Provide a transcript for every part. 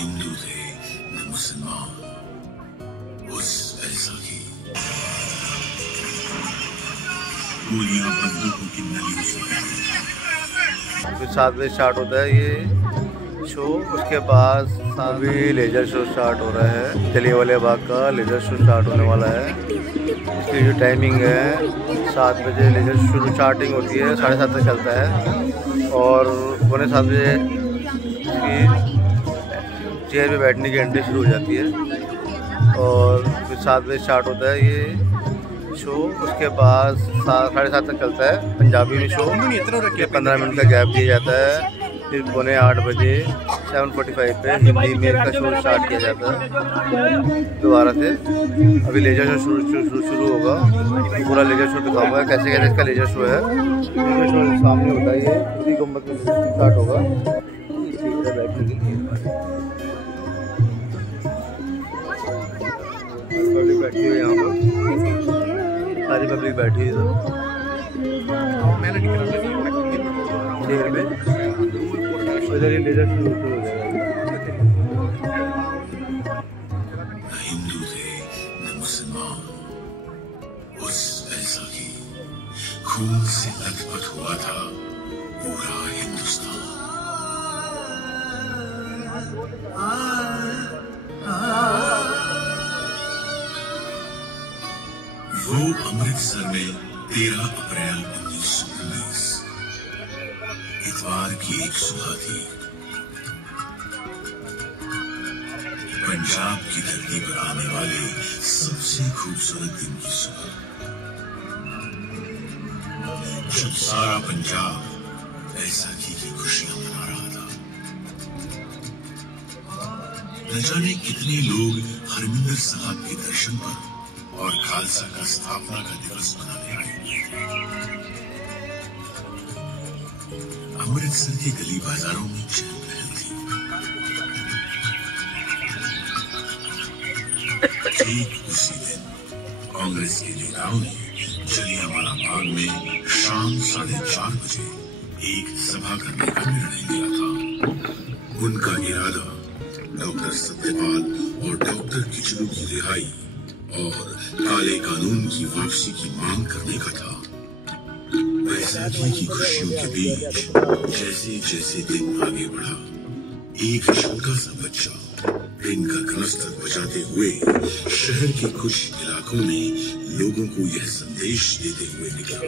हिंदू थे न मुसलमान। उस ऐसा की गोलियां बंदूकों की नलियों से फिर 7 बजे स्टार्ट होता है ये शो। उसके बाद अभी लेजर शो स्टार्ट हो रहा है। जलियांवाला बाग का लेजर शो स्टार्ट होने वाला है। इसकी जो टाइमिंग है 7 बजे लेजर शुरू स्टार्टिंग होती है, 7:30 तक चलता है और 6:45 बजे इसकी चेयर पे बैठने की एंट्री शुरू हो जाती है और फिर 7 बजे स्टार्ट होता है ये शो। उसके बाद 7:30 तक चलता है पंजाबी में शो। 15 मिनट का गैप दिया जाता है। फिर 7:45 बजे 7:45 पे हिंदी में इसका शो स्टार्ट किया जाता है दोबारा से। अभी लेजर शो शुरू होगा। पूरा लेजर शो दिखाऊंगा कैसे कैसे इसका लेजर शो है। लेजर शो सामने होता है, ये उसी गुम्बद में स्टार्ट होगा। बैठने के लिए पब्लिक बैठी हुई है यहाँ पर, सारी पब्लिक बैठी है चेयर पे। इधर ही लेजर शुरू हो जाएगा। हिंदू थे न मुसलमान। उस ऐसा की खून से लथपथ हुआ था पूरा हिंदुस्तान। वो अमृतसर में 13 अप्रैल 1919 इतवार की एक सुबह थी। पंजाब की धरती पर आने वाले सबसे खूबसूरत दिन की सुबह, जब सारा पंजाब बैसाखी की खुशियां मना रहा था। न जाने कितने लोग हरमिंदर साहब के दर्शन पर और खालसा का स्थापना का दिवस मनाने आए हुए थे। अमृतसर के गली बाजारों में चहल पहल थी। ठीक उसी दिन कांग्रेस के नेताओं ने जलियांवाला बाग में शाम 4:30 बजे एक सभा करने का निर्णय लिया था। उनका इरादा डॉक्टर सत्यपाल और डॉक्टर किचलू की रिहाई और काले कानून की वापसी की मांग करने का था। बैसाखी की खुशियों के बीच जैसे जैसे दिन आगे बढ़ा, एक छोटा सा बच्चा दिन का क्रस्तर बजाते हुए शहर के कुछ इलाकों में लोगों को यह संदेश देते हुए निकला।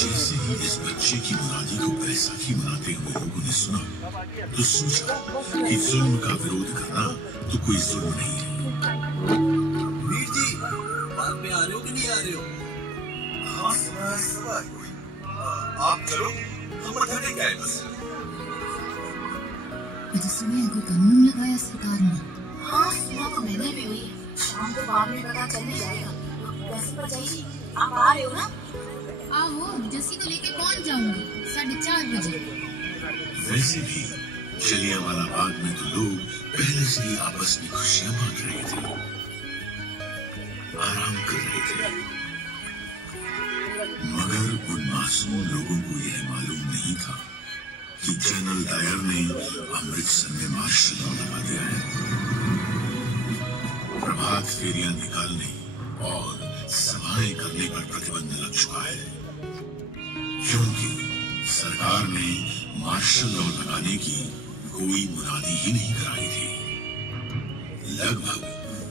जैसे ही इस बच्चे की मुरादी को बैसाखी मनाते हुए लोगों ने सुना तो सोचा कि जुल्म का विरोध करना तो कोई जुल्म नहीं है। वीर जी, बात में आ रहे हो कि नहीं आ रहे हो? हाँ, आप चलो, हम बताने क्या है बस। सुनिए कोई कानून लगाया सरकार ने। हाँ, सुना तो मैंने भी हुई। शाम को बाद में पता चलने जाएगा। वैसे भरजाई जी, आप आ रहे हो ना? आहो, जस्सी को लेके पहुंच जाऊंगी 4:30 बजे। वैसे भी जलियांवाला बाग में तो लोग पहले से ही आपस में खुशियां बांट रहे थे, आराम कर रहे थे। मगर उन मासूम लोगों को यह मालूम नहीं था कि जनरल डायर ने अमृतसर में मार्शल लॉ लगा दिया है। प्रभात फेरियां निकालने और सभाएं करने पर प्रतिबंध लग चुका है, क्योंकि सरकार ने मार्शल लॉ लगाने की कोई मुनादी ही नहीं कराई थी। लगभग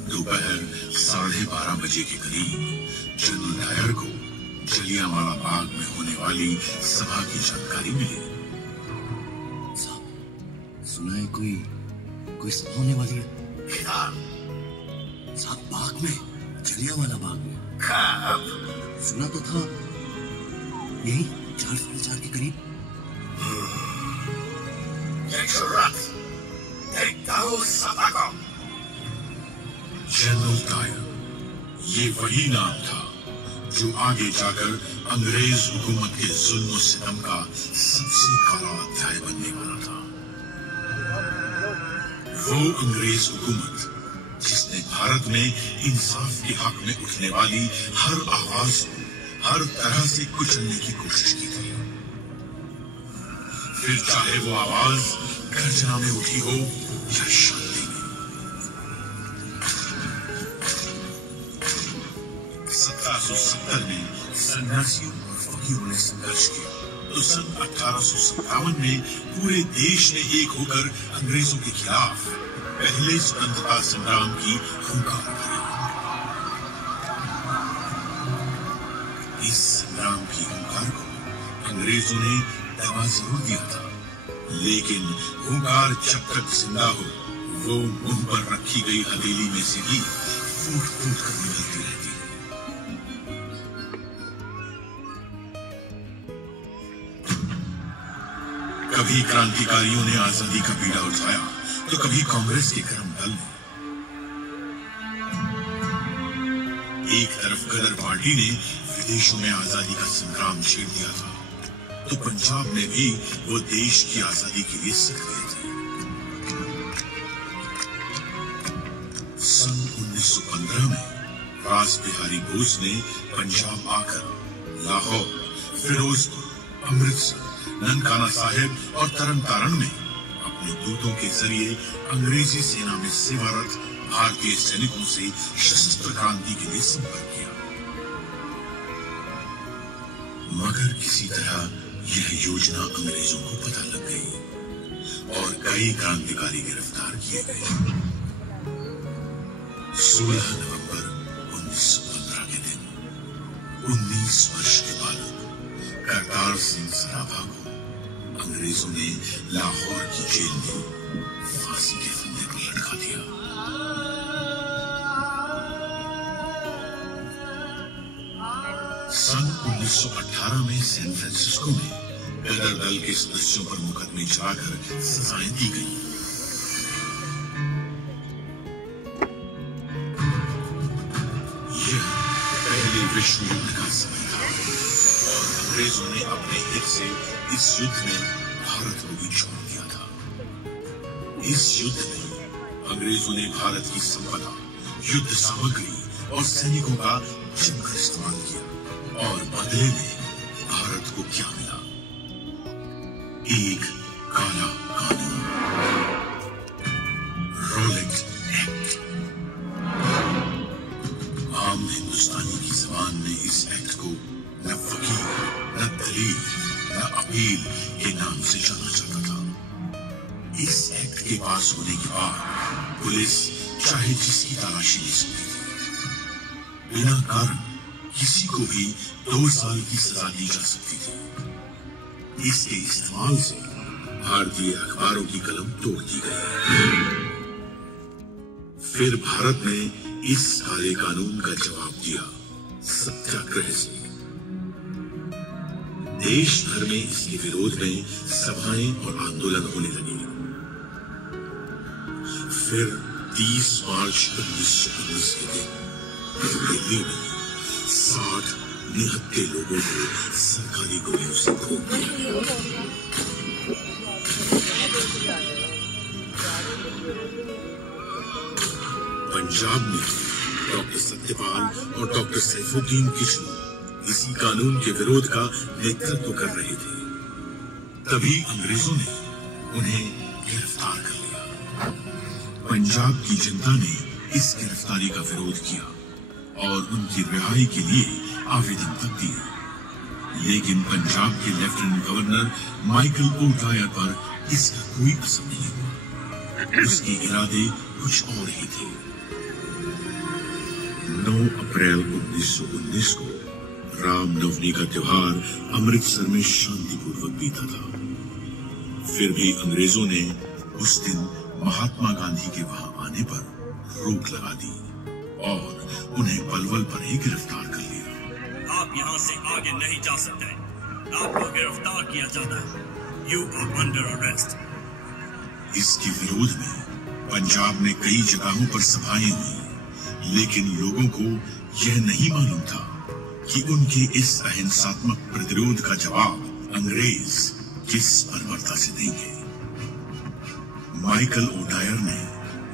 दोपहर 12:30 बजे के करीब जनरल डायर को जलियांवाला बाग में होने वाली सभा की जानकारी मिली। सुना है कोई सभा होने वाली है। साहब, बाग में, जलियांवाला बाग में। सुना तो था यही 4-4:30 के करीब। जनरल डायर, ये वही नाम था जो आगे जाकर अंग्रेज हुकूमत के जुल्म और सितम का सबसे काला अध्याय बनने वाला था। वो अंग्रेज हुकूमत जिसने भारत में इंसाफ के हक में उठने वाली हर आवाज को हर तरह से कुचलने की कोशिश की थी, फिर चाहे वो आवाज गर्जना में उठी हो या शांति में। 1770 में सन्यासियों और फकीरों ने संघर्ष किया तो सन 1857 में पूरे देश ने एक होकर अंग्रेजों के खिलाफ पहले स्वतंत्रता संग्राम की हुंकार भरी। इस संग्राम की हुंकार को अंग्रेजों ने दबा जरूर दिया था, लेकिन हुंकार जब तक जिंदा हो वो मुंह पर रखी गई हथेली में से ही फूट फूट कर निकलती रहती है। कभी क्रांतिकारियों ने आजादी का बीड़ा उठाया तो कभी कांग्रेस के कर्म दल ने। एक तरफ गदर पार्टी ने विदेशों में आजादी का संग्राम छेड़ दिया था तो पंजाब में भी वो देश की आजादी के लिए सक्रिय थे। सन 1915 में रासबिहारी बोस ने पंजाब आकर लाहौर, फिरोजपुर, अमृतसर, ननकाना साहिब और तरन तारण में अपने दूतों के जरिए अंग्रेजी सेना में सेवारत भारतीय सैनिकों से सशस्त्र क्रांति के लिए संपर्क किया, मगर किसी तरह यह योजना अंग्रेजों को पता लग गई और कई क्रांतिकारी गिरफ्तार किए गए। 16 नवंबर 1915 के दिन 19 वर्ष के बालक करतार सिंह सराभा को अंग्रेजों ने लाहौर की जेल में फांसी के फंदे पर लटका दिया। सन 1918 में सैन फ्रांसिस्को में गदर दल के सदस्यों पर मुकदमे चलाकर सजाएं दी गई। यह पहले विश्व युद्ध का समय था और अंग्रेजों ने अपने हित से इस युद्ध में भारत को भी छोड़ दिया था। इस युद्ध में अंग्रेजों ने भारत की संपदा, युद्ध सामग्री और सैनिकों का जमकर इस्तेमाल किया और बदले में भारत को क्या मिला? एक काला कानून, रोलेट एक्ट। आम हिंदुस्तानी की जबान में इस एक्ट को न वकील, न दलील, न अपील के नाम से जाना जाता था। इस एक्ट के पास होने के बाद पुलिस चाहे जिसकी तलाशी ले सकती थी, बिना कारण किसी को भी 2 साल की सजा दी जा सकती थी। इसके इस्तेमाल से भारतीय अखबारों की कलम तोड़ दी गई। फिर भारत ने इस काले कानून का जवाब दिया सत्याग्रह से। देश भर में इसके विरोध में सभाएं और आंदोलन होने लगे। फिर 30 मार्च 1919 के दिन दिल्ली में 60 निहत्थे लोगों को सरकारी गोलियों से भून दिया। पंजाब में डॉक्टर सत्यपाल और डॉक्टर सैफुद्दीन किशोर इसी कानून के विरोध का नेतृत्व कर रहे थे। तभी अंग्रेजों ने उन्हें गिरफ्तार कर लिया। पंजाब की जनता ने इस गिरफ्तारी का विरोध किया और उनकी रिहाई के लिए आवेदन तक दिए, लेकिन पंजाब के लेफ्टिनेंट गवर्नर माइकल ओडायर पर इसका कोई असर नहीं हुआ। उसके इरादे कुछ और ही थे। 9 अप्रैल 1919 को रामनवमी का त्योहार अमृतसर में शांतिपूर्वक बीता था। फिर भी अंग्रेजों ने उस दिन महात्मा गांधी के वहां आने पर रोक लगा दी और उन्हें पलवल पर ही गिरफ्तार कर लिया। आप यहाँ से आगे नहीं जा सकते, आपको गिरफ्तार किया जाता है। You are under arrest। इसके विरोध में पंजाब में कई जगहों पर सभाएं हुई, लेकिन लोगों को यह नहीं मालूम था कि उनके इस अहिंसात्मक प्रतिरोध का जवाब अंग्रेज किस बर्बरता से देंगे। माइकल ओ डायर ने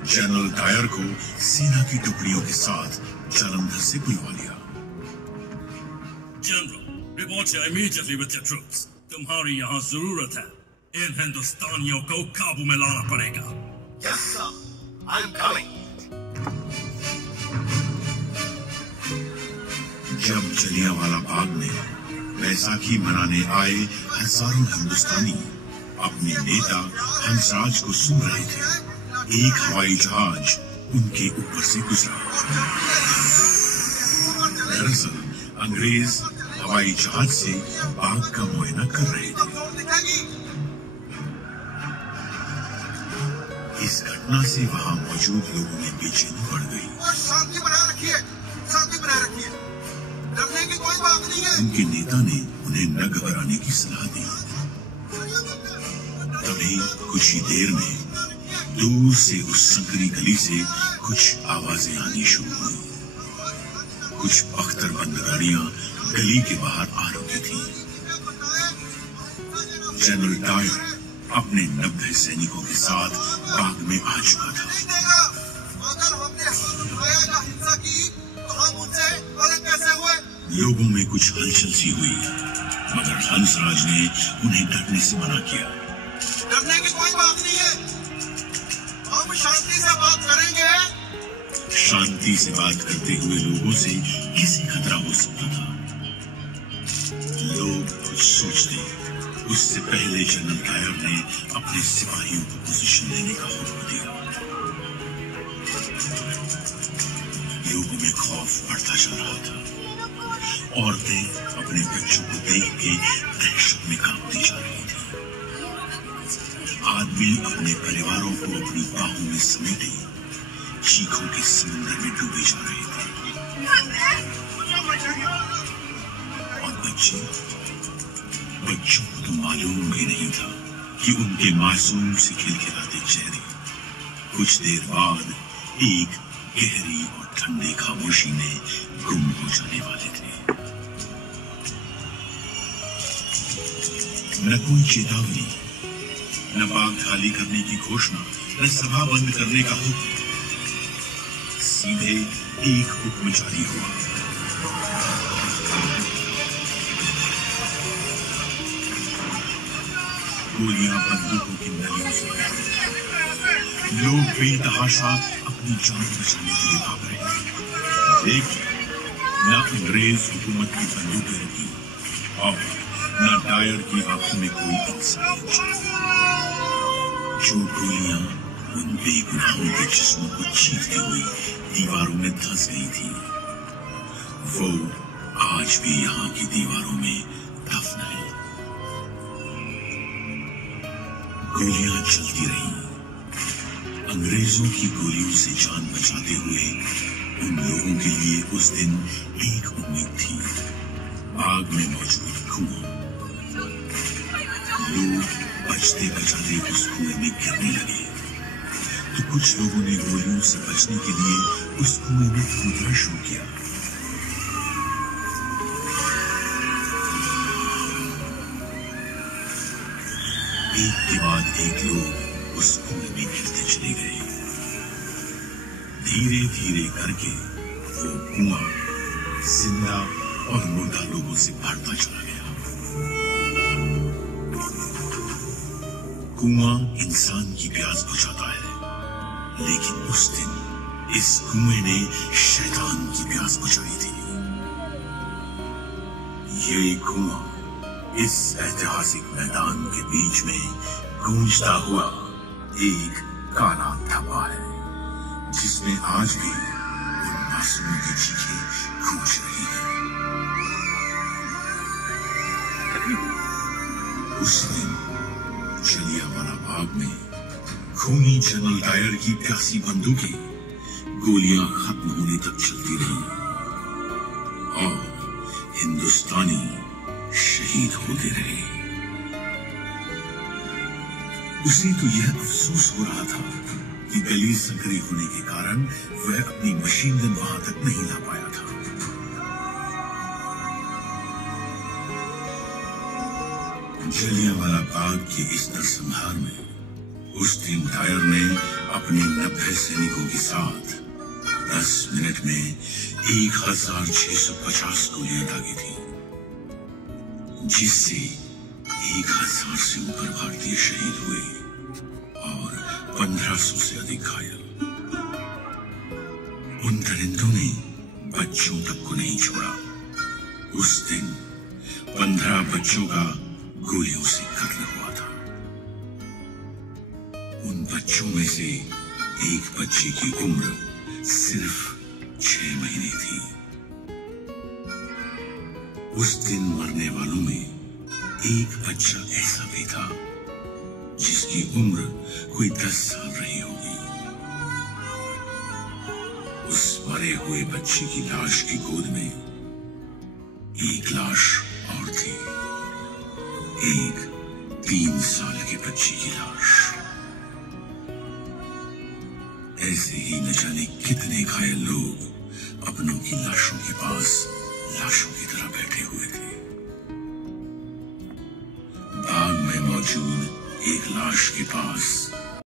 जनरल डायर को सेना की टुकड़ियों के साथ जालंधर से बुलवा लिया। General, report immediately with your troops. तुम्हारी यहाँ जरूरत है। इन हिंदुस्तानियों को काबू में लाना पड़ेगा। Yes sir, I am coming. जब जलियांवाला बाग में बैसाखी मनाने आए हजारों हिंदुस्तानी अपने नेता हंसराज को सुन रहे थे, एक हवाई जहाज उनके ऊपर से गुजरा। दरअसल अंग्रेज हवाई जहाज से बाग का मुआयना कर रहे थे। इस घटना से वहां मौजूद लोगों में बेचैनी बढ़ गई। शांति बनाए रखिए, शांति बनाए रखिए, डरने की कोई बात नहीं है। उनके नेता ने उन्हें न घबराने की सलाह दी। तभी कुछ ही देर में दूर से उस संकरी गली से कुछ आवाजें आनी शुरू हुई। कुछ बख्तरबंद गाड़ियां गली के बाहर आ रुकी थी। जनरल डायर अपने 90 सैनिकों के साथ बाग में आ चुका था। अगर हमने हाथ उठाया या हिंसा की तो हम उनसे अलग कैसे हुए? लोगों में कुछ हलचल सी हुई, मगर हंसराज ने उन्हें डरने से मना किया। डरने की कोई बात नहीं है, हम शांति से बात करेंगे। शांति से बात करते हुए लोगों से कैसे खतरा हो सकता था? लोग कुछ सोचते, उससे पहले जनरल डायर ने अपने सिपाहियों को पोजीशन लेने का हुक्म दिया। लोगों में खौफ बढ़ता जा रहा था। औरतें अपने बच्चों को देख के दहशत में कांपती जा रही थी। आदमी अपने परिवारों को अपनी बाहों में समेटे चीखों के समुद्र में डूबे जा रहे थे। और बच्चों को तो मालूम भी नहीं था कि उनके मासूम से खिलखिलाते चेहरे कुछ देर बाद एक गहरी और ठंडी खामोशी में गुम हो जाने वाले थे। न कोई चेतावनी, न बाग खाली करने की घोषणा, न सभा बंद करने का हुक्म, सीधे एक हुक्म जारी हुआ। गोलियां बंदूकों की नलियों से लोग बेतहाशा अपनी जान बचाने के लिए भाग रहे थे। लेकिन न अंग्रेज हुकूमत की बंदूकें रुकी और न डायर की आंखों में कोई इंसान। जो गोलियां उन बेगुनाहों के जिस्मों को चीरती हुई दीवारों में धंस गई थी, वो आज भी यहाँ की दीवारों में दफन है। गोलियां चलती रही। अंग्रेजों की गोलियों से जान बचाते हुए उन लोगों के लिए उस दिन एक उम्मीद थी, आग में मौजूद कुआं। लोग बचते बचाते उस कुएं में गिरने लगे, तो कुछ लोगों ने गोलियों से बचने के लिए उस कुएं में कूदना शुरू किया। एक के बाद एक लोग उस कुएं में गिरते चले गए। धीरे धीरे करके वो कुआं जिंदा और मुर्दा लोगों से भरता चला गया। कुआं इंसान की प्यास बुझाता है, लेकिन उस दिन इस कुएं ने शैतान की प्यास बुझाई थी। ये कुआं इस ऐतिहासिक मैदान के बीच में गूंजता हुआ एक काला धब्बा है, जिसमें आज भी उन मासूमों की चीखें गूंज रही हैं। उस दिन जलियांवाला बाग में खूनी जनरल डायर की प्यासी बंदूकें गोलियां खत्म होने तक चलती रही और हिंदुस्तानी शहीद होते रहे। उसे तो यह अफसोस हो रहा था कि गली संकरी होने के कारण वह अपनी मशीन गन वहां तक नहीं ला पाया था। जलियांवाला बाग के इस नरसंहार में उस दिन डायर ने अपने 90 सैनिकों के साथ 10 मिनट में 1650 गोलियां दागी थी, जिससे 1000 से ऊपर भारतीय शहीद हुए और 1500 से अधिक घायल। उन दरिंदों ने बच्चों तक को नहीं छोड़ा। उस दिन 15 बच्चों का गोलियों से कत्ल हुआ था। उन बच्चों में से एक बच्चे की उम्र सिर्फ 6 महीने थी। उस दिन मरने वालों में एक बच्चा ऐसा भी था जिसकी उम्र कोई 10 साल रही होगी। उस मरे हुए बच्चे की लाश की गोद में एक लाश और थी, एक 3 साल के बच्चे की लाश। ऐसे ही न जाने कितने घायल लोग अपनों की लाशों के पास लाशों की तरह बैठे हुए थे। बाग में मौजूद एक लाश के पास